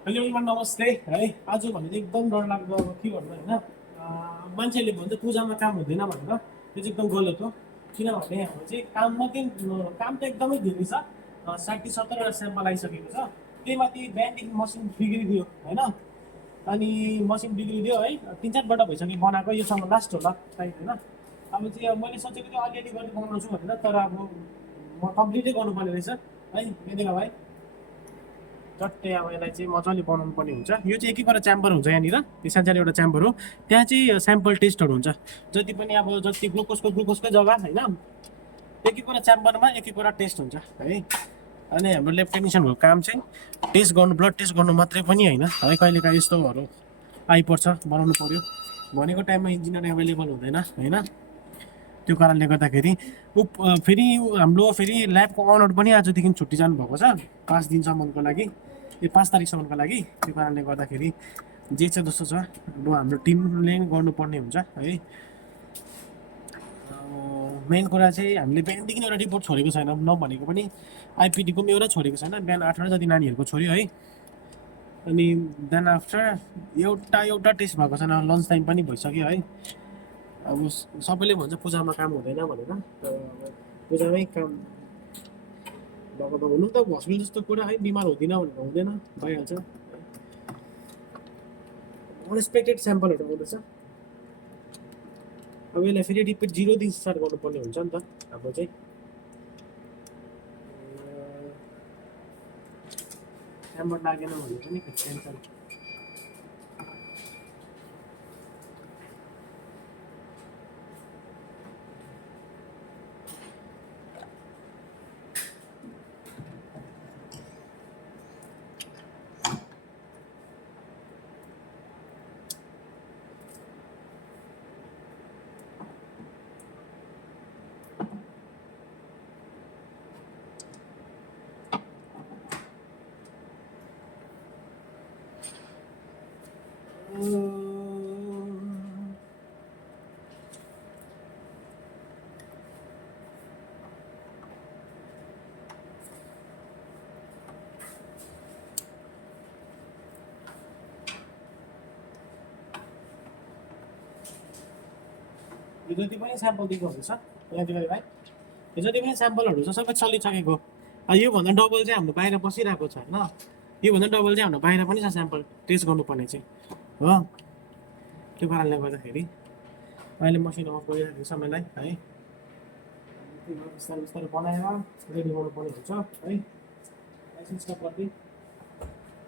Hello everyone, नमस्ते है। आज भने चाहिँ एकदम डरलाग्दो, अब के भन्नु होइन। मान्छेले भन्छ पूजामा काम हुँदैन भनेर, त्यो चाहिँ एकदम गलत हो। किनभने हाम्रो चाहिँ काम मात्रै काम त एकदमै धेरै छ। 60-70वटा स्याम्पल आइसकेको छ। त्यही माथि बिहानदेखि मसिन बिग्रिदियो होइन। अनि मसिन बिग्रिदियो है, 3-4 पल्ट भइसक्यो बनाएको, योसँग लास्ट होला सायद होइन। अब चाहिँ अब मैले सोचेको थियो अलिअलि गरेर बनाउँछु भनेर, तर अब म कम्प्लिटै गर्नुपर्ने रहेछ है। मेदिका भाइ चट्टै अब यसलाई चाहिँ मजाले बनाउनु पर्ने हुन्छ। यो चाहिँ एक एकवटा च्याम्बर हुन्छ यहाँनिर, त्यो सानो एउटा च्याम्बर हो। त्यहाँ चाहिँ स्याम्पल टेस्टहरू हुन्छ। जति पनि अब जति ग्लुकोजकै जग्गा होइन, एक एकवटा च्याम्बरमा एक एकवटा टेस्ट हुन्छ है। अनि हाम्रो ल्याब टेक्निसियनको काम चाहिँ टेस्ट गर्नु, ब्लड टेस्ट गर्नु मात्रै पनि होइन है। कहिलेकाहीँ यस्तोहरू आइपर्छ, बनाउनु पर्यो। भनेको टाइममा इन्जिनियर एभाइलेबल हुँदैन होइन। त्यो कारणले गर्दाखेरि फेरि हाम्रो ल्याबको अनर पनि आजदेखि छुट्टी जानुभएको छ 5 दिनसम्मको लागि। यो 5 तारिकसम्मको लागि। त्यो कारणले गर्दाखेरि जे छ जस्तो छ, अब हाम्रो टिमले गर्नुपर्ने हुन्छ है। मेन कुरा चाहिँ हामीले बिहानदेखि एउटा रिपोर्ट छोडेको छैन, नभनेको पनि आइपिडीको पनि एउटा छोडेको छैन। बिहान 8वटा जति नानीहरूको छोड्यो है। अनि देन आफ्टर एउटा टेस्ट भएको छैन, लन्च टाइम पनि भइसक्यो है। अब सबैले भन्छ पूजामा काम हुँदैन भनेर, तर अब पूजामै काम भएको त हुनु त हस्पिटल जस्तो कुरा है। बिमार हुँदैन भनेर हुँदैन, भइहाल्छ। अनएक्सपेक्टेड स्याम्पलहरू आउँदैछ। अब यसलाई फेरि रिपिट 0देखि स्टार्ट गर्नुपर्ने हुन्छ नि त हाम्रो चाहिँ। स्याम्पल लागेन भने पनि टेन्सन। यो जति पनि स्याम्पल दिएको छ यहाँतिर भाइ, यो जति पनि स्याम्पलहरू छ सबै चलिसकेको। योभन्दा डबल चाहिँ हाम्रो बाहिर बसिरहेको छ होइन। योभन्दा डबल चाहिँ हाम्रो बाहिर पनि छ स्याम्पल टेस्ट गर्नुपर्ने चाहिँ हो। त्यो कारणले गर्दाखेरि अहिले मसिन अफ गरिराखेको छ मलाई है। बिस्तारै बिस्तारै बनाएर रेडी गर्नुपर्ने हुन्छ है। लाइसेन्सका प्रति